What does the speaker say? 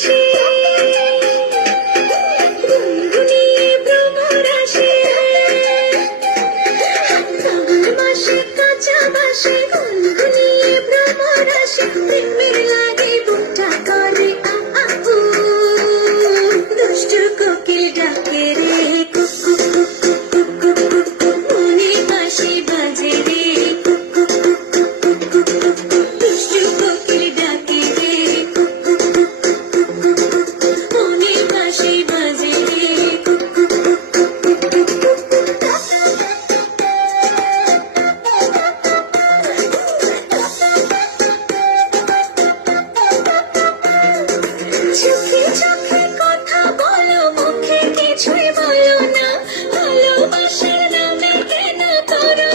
আসে, গুনগুনিয়ে ভ্রমর আসে, ফাগুন মাসে কাঁচা বাসে গুনগুনিয়ে ভ্রমর আসে, প্রেমের লাগে বুকটা করে আ আ উ, দুষ্টু কোকিল ডাকে রে কুকু কুকু কুকু কুকু, মনে বাঁশি বাজে রে কুকু কুকু কুকু কুকু, দুষ্টু কোকিল ডাকে রে কুকু কুকু কুকু কুকু, মনে বাঁশি বাজে রে কুকু কুকু কুকু কুকু। চোখে চোখে কথা বলো, মুখে কিছুই বলো না, ভালোবাসার নামে কেন করো